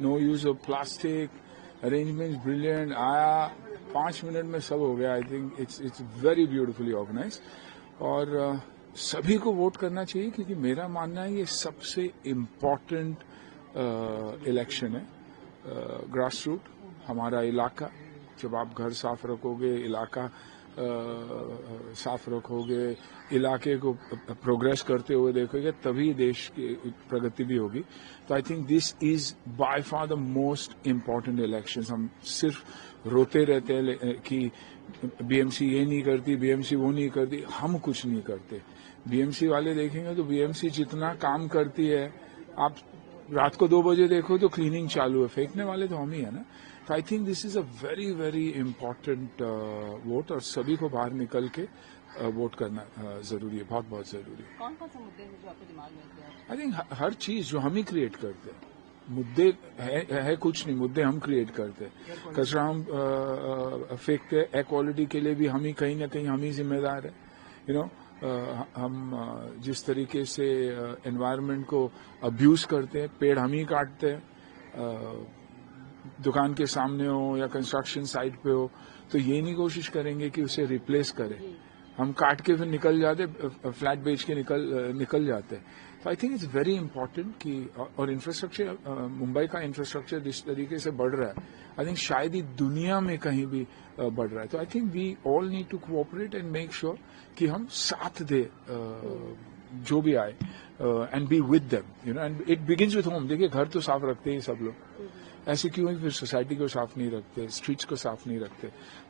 No use of plastic, arrangements brilliant. आया 5 minute में सब हो गया. I think it's very beautifully organise. और सभी को वोट करना चाहिए, क्योंकि मेरा मानना है ये सबसे इम्पोर्टेंट इलेक्शन है. ग्रास रूट, हमारा इलाका. जब आप घर साफ रखोगे, इलाका साफ रखोगे, इलाके को प्रोग्रेस करते हुए देखोगे, तभी देश की प्रगति भी होगी. तो I think this is by far the most important election. हम सिर्फ रोते रहते हैं कि बीएमसी ये नहीं करती, बीएमसी वो नहीं करती. हम कुछ नहीं करते. बीएमसी वाले देखेंगे तो बीएमसी जितना काम करती है, आप रात को 2 बजे देखो तो क्लीनिंग चालू है. फेंकने वाले तो हम ही है ना. तो I think this is a very very important vote, और सभी को बाहर निकल के वोट करना जरूरी है, बहुत बहुत जरूरी है. कौन कौन से मुद्दे हैं जो आपके दिमाग में? आई थिंक हर चीज जो हम ही क्रिएट करते हैं. मुद्दे है कुछ नहीं, मुद्दे हम क्रिएट करते हैं. कचरा हम फेंकते हैं. एयर क्वालिटी के लिए भी हम ही कहीं ना कहीं हम ही जिम्मेदार है. यू नो, हम जिस तरीके से एनवायरनमेंट को अब्यूज करते हैं, पेड़ हम ही काटते हैं. दुकान के सामने हो या कंस्ट्रक्शन साइट पे हो, तो ये नहीं कोशिश करेंगे कि उसे रिप्लेस करें. हम काट के फिर निकल जाते, फ्लैट बेच के निकल जाते. तो I think it's very important कि, और इंफ्रास्ट्रक्चर, मुंबई का इंफ्रास्ट्रक्चर जिस तरीके से बढ़ रहा है, आई थिंक शायद ही दुनिया में कहीं भी बढ़ रहा है. तो I think we all need to cooperate and make sure कि हम साथ दे जो भी आए, and be with them, you know. And it begins with home. देखिए, घर तो साफ रखते ही सब लोग, ऐसे क्यों ही फिर सोसाइटी को साफ नहीं रखते, स्ट्रीट्स को साफ नहीं रखते.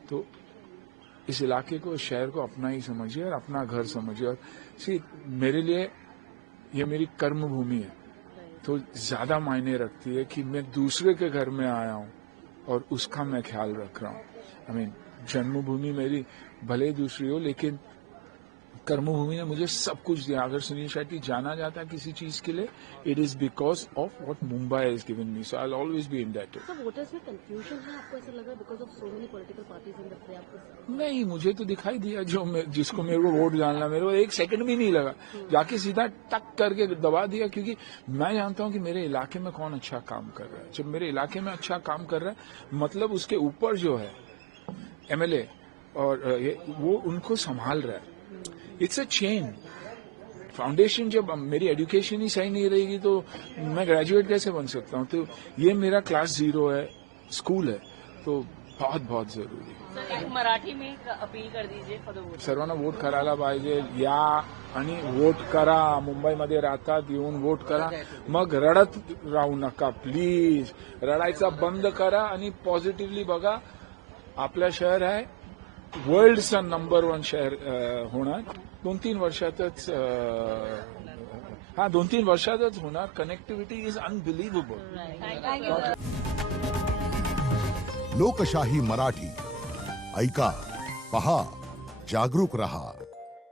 तो इस इलाके को, शहर को अपना ही समझिए और अपना घर समझिए. और मेरे लिए ये मेरी कर्म भूमि है, तो ज्यादा मायने रखती है कि मैं दूसरे के घर में आया हूं और उसका मैं ख्याल रख रहा हूं. आई मीन, जन्मभूमि मेरी भले दूसरी हो, लेकिन कर्मभूमि ने मुझे सब कुछ दिया. अगर सुनील शेट्टी जाना जाता है किसी चीज के लिए, it is because of what Mumbai has given me. So I will always be indebted. Sir, voters में कंफ्यूजन है आपको ऐसा लगा because of so many political parties in the फ्रे? आपको नहीं, मुझे तो दिखाई दिया जिसको मेरे को वोट डालना, मेरे को 1 सेकंड भी नहीं लगा. जाके सीधा टक करके दबा दिया, क्योंकि मैं जानता हूं कि मेरे इलाके में कौन अच्छा काम कर रहा है. जब मेरे इलाके में अच्छा काम कर रहा है, मतलब उसके ऊपर जो है एमएलए और वो उनको संभाल रहा है. It's a chain. फाउंडेशन, जब मेरी एजुकेशन ही सही नहीं रहेगी तो मैं ग्रेजुएट कैसे बन सकता हूं. तो ये मेरा क्लास 0 है, स्कूल है, तो बहुत बहुत जरूरी है. सर, एक मराठी में एक अपील कर दीजिए फॉर द वोट. सर्वांना वोट करायला पाहिजे. या आणि वोट करा. मुंबईमध्ये राहतात, येऊन वोट करा. मग रडत राहू नका प्लीज. रडायचा बंद करा आणि पॉझिटिव्हली बघा. आपलं शहर आहे वर्ल्डचा नंबर 1 शहर होणार. 2-3 वर्षातच 2-3 वर्षातच होणार. Connectivity is unbelievable. लोकशाही मराठी ऐका, पहा, जागरूक रहा.